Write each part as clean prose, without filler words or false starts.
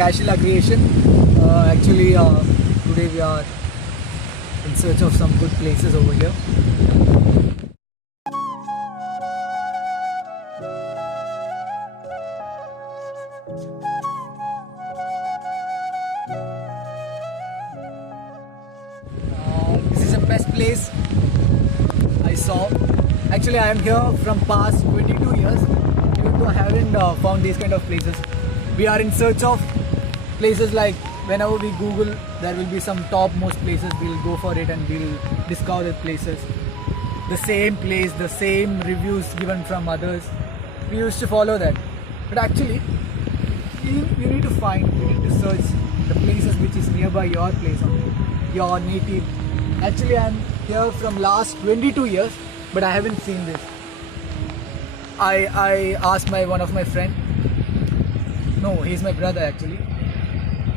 Kashila Creation. Today we are in search of some good places over here. This is the best place I saw. Actually, I am here from past 22 years, even though I haven't found these kind of places. We are in search of places like whenever we Google, there will be some topmost places. We'll go for it and we'll discover the places. The same place, the same reviews given from others. We used to follow that. But actually, you need to find, you need to search the places which is nearby your place, your native. Actually, I am here from last 22 years, but I haven't seen this. I asked one of my friend. No, he's my brother actually.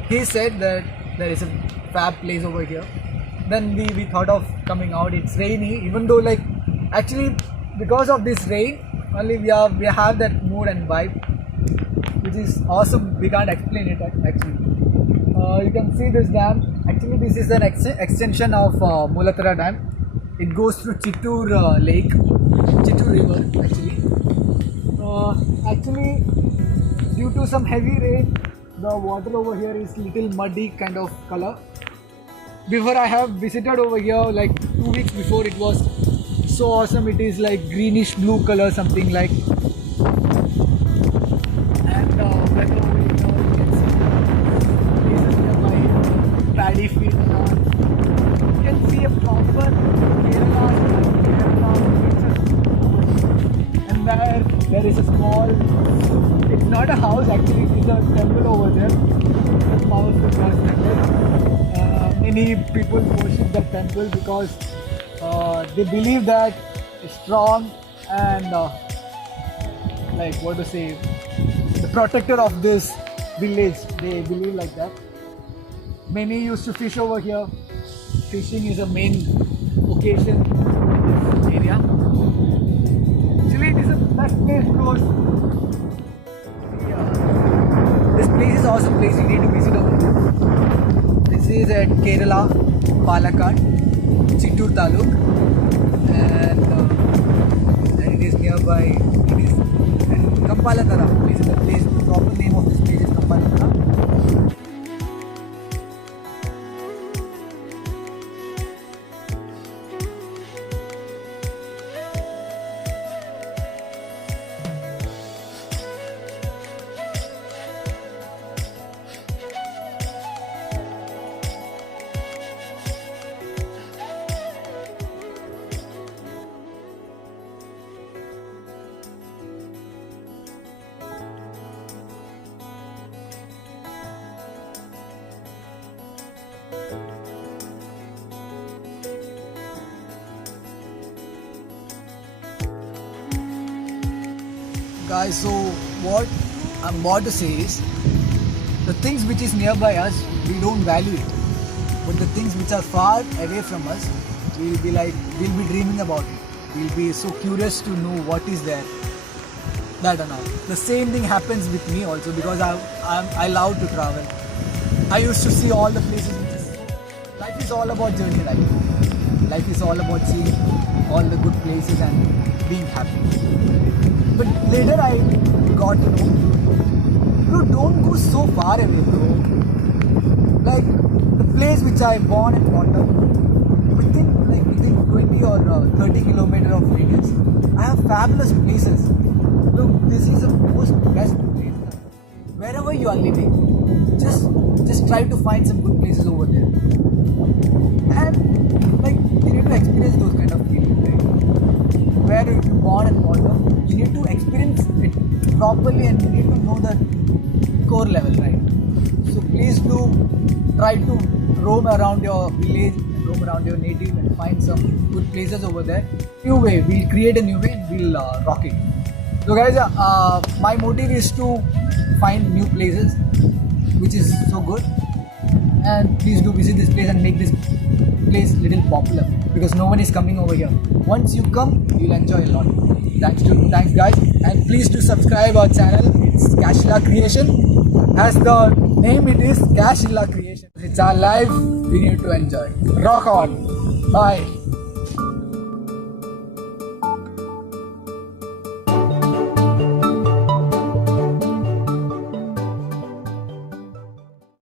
He said that there is a fab place over here. Then we thought of coming out. It's rainy, even though actually because of this rain, only we have that mood and vibe, which is awesome. We can't explain it actually. You can see this dam. Actually, this is an extension of Mulatara Dam. It goes through Chittoor Lake, Chittoor River actually. Actually, due to some heavy rain, the water over here is little muddy kind of color. Before I have visited over here like 2 weeks before, it was so awesome. It is like greenish blue color, something like. And back over here, you can see places nearby, paddy field. You can see a proper Kerala picture. And there is a small, it's not a house actually, it is a temple over there. It's a powerful temple. Many people worship that temple because they believe that it's strong and the protector of this village. They believe like that. Many used to fish over here. Fishing is a main occasion in this area. Actually, it is a best place because this place is awesome place. You need to visit over here. This is at Kerala, Palakkad, Chittoor Taluk, and it is nearby. It is Kampalatara. This is the place. The proper name of this place is Kampalatara. Guys, so what I'm about to say is, the things which is nearby us, we don't value it. But the things which are far away from us, we'll be dreaming about it. We'll be so curious to know what is there. That and all. The same thing happens with me also, because I love to travel. I used to see all the places. Life is all about journey, right? Life is all about seeing all the good places and being happy. But later I got to know, bro, don't go so far away, bro. Like the place which I born and brought up, within 20 or 30 kilometers of radius, I have fabulous places. Look, this is the most best place. Wherever you are living, just try to find some good places over there. And you need to experience those kind of feelings, right? Where you born and brought up, you need to experience it properly and you need to know the core level, right? So please do try to roam around your village, roam around your native and find some good places over there. New way, we'll create a new way and we'll rock it. So guys, my motive is to find new places which is so good, and please do visit this place and make this place little popular, because no one is coming over here. Once you come, you'll enjoy a lot. Thanks guys, and please do subscribe our channel. It's Kashila Creation. Has the name it is Cash Illa Creation. It's our life. We need to enjoy. Rock on. Bye.